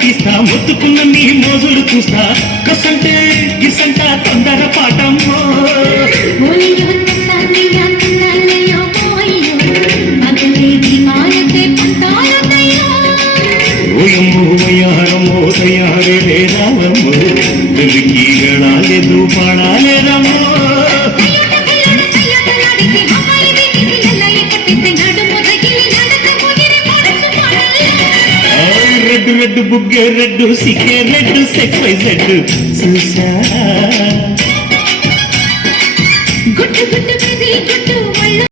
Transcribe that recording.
తీస్తా మొత్తుకున్న నీ మోజులు చూస్తా కసంటే గిసంట తొందర పాటమ్మో ఓయమ్మో వయ్యారమ్మో తయారే రావమ్మో వెలికిగడాలెదు పాడాలేరమ్మో రెడ్డు రెడ్డు బుగ్గే రెడ్డు సిక్కే రెడ్డు సెక్వైజెడ్ చూసా గుట్టు గుట్టు